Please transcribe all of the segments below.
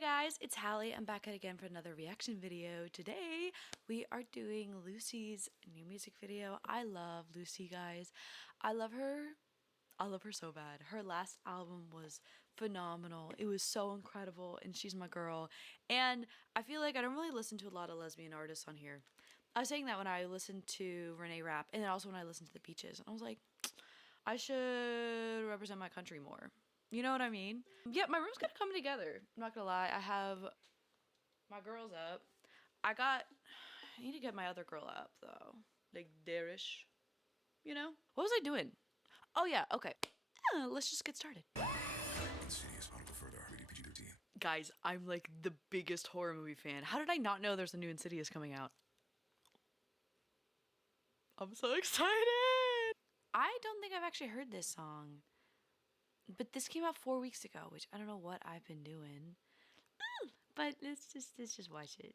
Guys, it's Hallie. I'm back again for another reaction video. Today we are doing Lucy's new music video. I love Lucy, guys. I love her so bad. Her last album was phenomenal. It was so incredible, and she's my girl. And I feel like I don't really listen to a lot of lesbian artists on here. I was saying that when I listened to Renee rap, and then also when I listened to the Peaches, and I was like, I should represent my country more. You know what I mean? Yeah, my room's gonna come together. I'm not gonna lie. I have my girls up. I need to get my other girl up though. Like Darish. You know? What was I doing? Oh yeah, okay. Let's just get started. Guys, I'm like the biggest horror movie fan. How did I not know there's a new Insidious coming out? I'm so excited! I don't think I've actually heard this song. But this came out 4 weeks ago, which I don't know what I've been doing. But let's just watch it.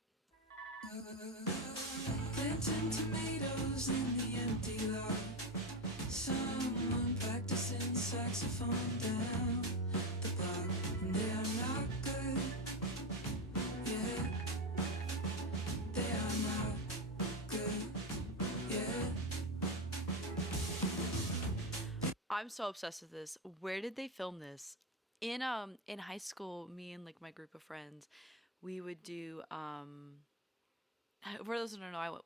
Planting tomatoes in the empty lot. Someone practicing saxophone down the block, and they are not good. Yeah, they are not good. Yeah. I'm so obsessed with this. Where did they film this? In high school, me and like my group of friends, we would do for those who don't know,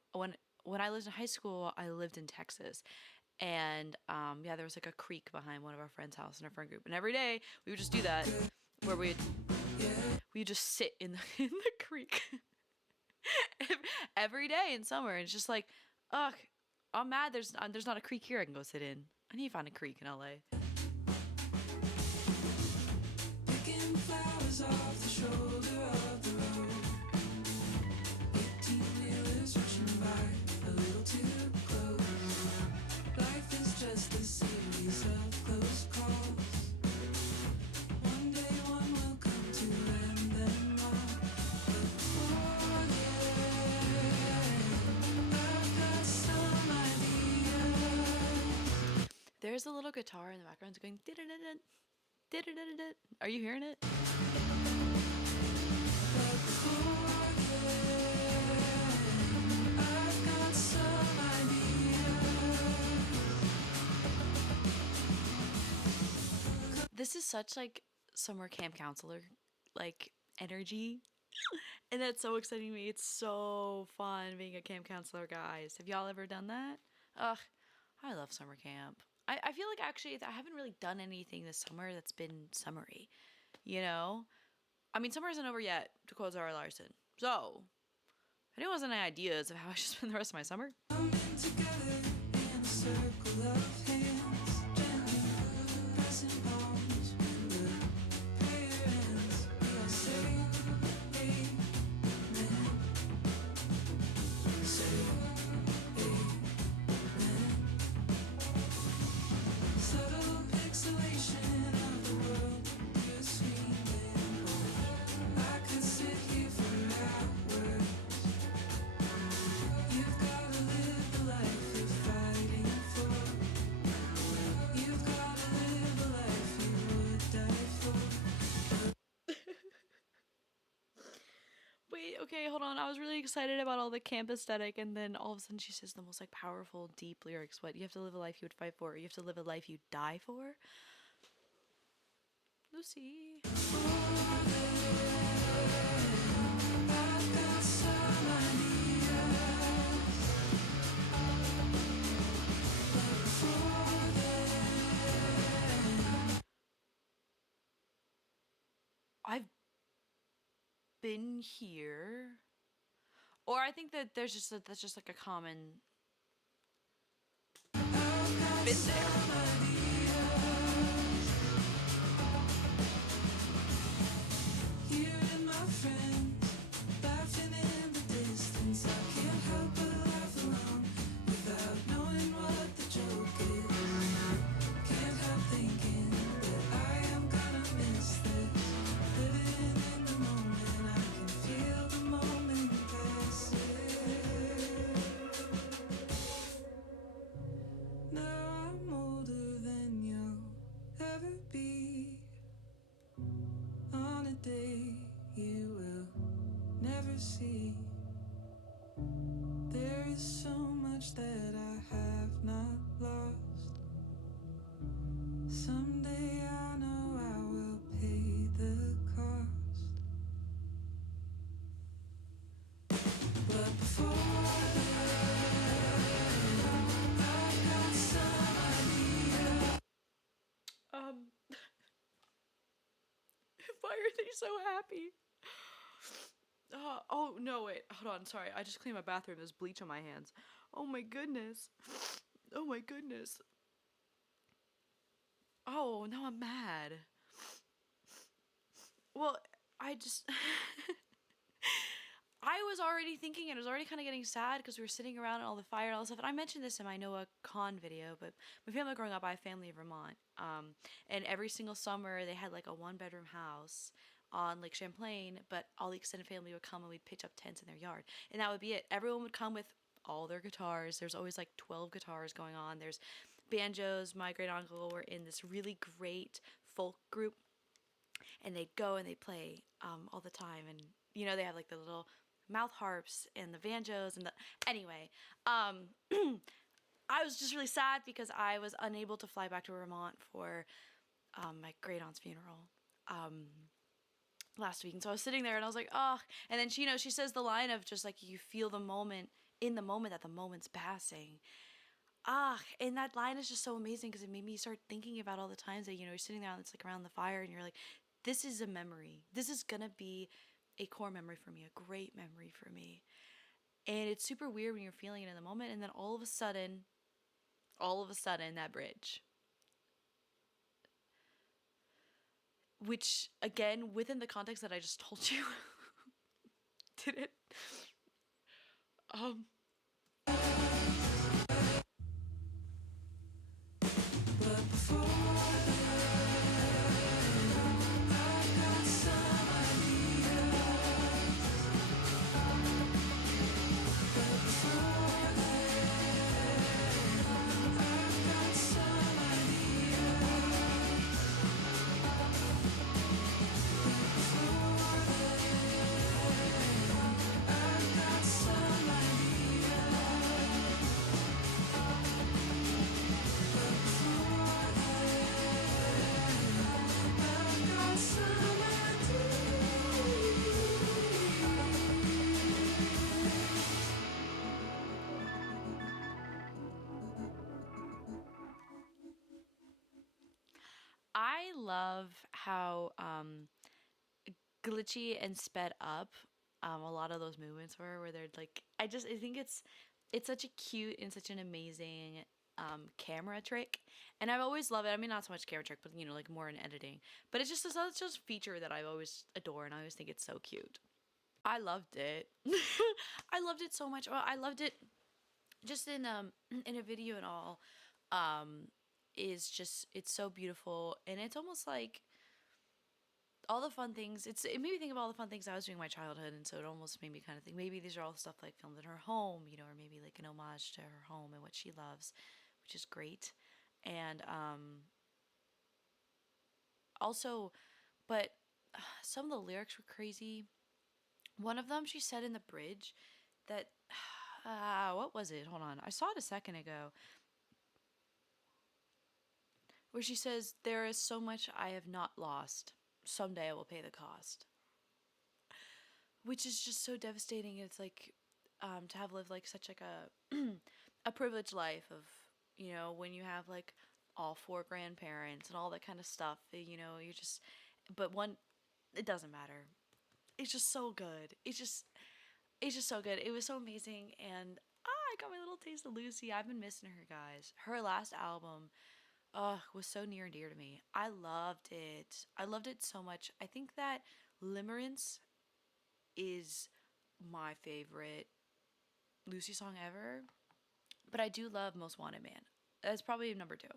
when I lived in high school, I lived in Texas. And yeah, there was like a creek behind one of our friends' house in our friend group. And every day we would just do that where we'd just sit in the creek every day in summer. And it's just like, ugh, I'm mad there's not a creek here I can go sit in. I need to find a creek in LA. Picking flowers off the shoulder of the road. 18-wheelers rushing by a little too close. Life is just a series of close calls. One day one will come to and then one. But before then, I've got some ideas. There's a little guitar in the background going did-a-da-da, did-a-da-da-da. Are you hearing it? But before then, I've got some ideas. This is such like summer camp counselor like energy. And that's so exciting to me. It's so fun being a camp counselor, guys. Have y'all ever done that? Ugh, I love summer camp. I feel like actually I haven't really done anything this summer that's been summery, you know? I mean, summer isn't over yet, to quote Zara Larson. So, if anyone has any ideas of how I should spend the rest of my summer? Coming together in a circle of hands, gently pressing palms when the prayer ends. We all say amen. Say amen. Subtle pixelation of the world through a screen board. I could sit here for hours. You've gotta live the life you're fighting for. You've gotta live the life you would die for. Wait, okay, hold on. I was really excited about all the camp aesthetic, and then all of a sudden she says the most like powerful, deep lyrics. What? You have to live a life you would fight for. You have to live a life you die for? Lucy. I've got some ideas. But before then, I've been here. Or I think that there's just that's just like a common been there. hearing my friends laughing in the distance, I can't help but laugh along without knowing what the joke is. Can't help thinking that I am gonna miss this. Living in the moment, I can feel the moment passing. Now I'm older than you'll ever be. On a day you see. There is so much that I have not lost. Someday I know I will pay the cost. But before I've got some idea. Um, why are they so happy? Oh no, wait, hold on, sorry. I just cleaned my bathroom. There's bleach on my hands. Oh my goodness. Oh my goodness. Oh, now I'm mad. Well, I just. I was already thinking, and it was already kind of getting sad because we were sitting around and all the fire and all this stuff. And I mentioned this in my Noah Con video, but my family growing up, I have family in Vermont. And every single summer they had like a 1 bedroom house on Lake Champlain, but all the extended family would come and we'd pitch up tents in their yard. And that would be it. Everyone would come with all their guitars. There's always like 12 guitars going on. There's banjos. My great uncle were in this really great folk group, and they'd go and they'd play all the time. And they have like the little mouth harps and the banjos and the anyway. I was just really sad because I was unable to fly back to Vermont for my great aunt's funeral last week, and so I was sitting there and I was like, oh. And then she says the line of just like you feel the moment in the moment that the moment's passing. And that line is just so amazing because it made me start thinking about all the times that you're sitting there and it's like around the fire and you're like, this is a memory. This is gonna be a core memory for me, a great memory for me. And it's super weird when you're feeling it in the moment, and then all of a sudden, that bridge, which again, within the context that I just told you, did it? Um, But before I've got some idea. But before I've got some idea. I've got some idea. I've got some I love how glitchy and sped up a lot of those movements were, where they're like, I think it's such a cute and such an amazing camera trick, and I've always loved it. I mean, not so much camera trick, but like more in editing. But it's just a feature that I've always adored, and I always think it's so cute. I loved it. I loved it so much. Well, I loved it just in in a video and all. Is just it's so beautiful, and it's almost like all the fun things. It made me think of all the fun things I was doing in my childhood, and so it almost made me kind of think maybe these are all the stuff like filmed in her home, or maybe like an homage to her home and what she loves, which is great. And also, but some of the lyrics were crazy. One of them, she said in the bridge that what was it? Hold on, I saw it a second ago, where she says, "There is so much I have not lost. Someday I will pay the cost." Which is just so devastating. It's like to have lived like such like a a privileged life of when you have like all four grandparents and all that kind of stuff. You just but one it doesn't matter. It's just so good. It's just so good. It was so amazing, and I got my little taste of Lucy. I've been missing her, guys. Her last album was so near and dear to me. I loved it. I loved it so much. I think that Limerence is my favorite Lucy song ever, but I do love Most Wanted Man. That's probably number two.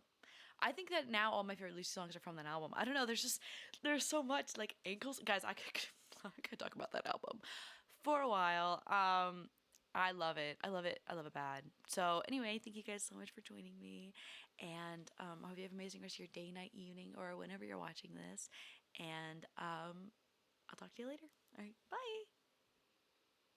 I think that now all my favorite Lucy songs are from that album. I don't know. There's so much like ankles, guys. I could I could talk about that album for a while. I love it. I love it. I love it bad. So anyway, thank you guys so much for joining me, and I hope you have an amazing rest of your day, night, evening, or whenever you're watching this. And I'll talk to you later. All right, bye.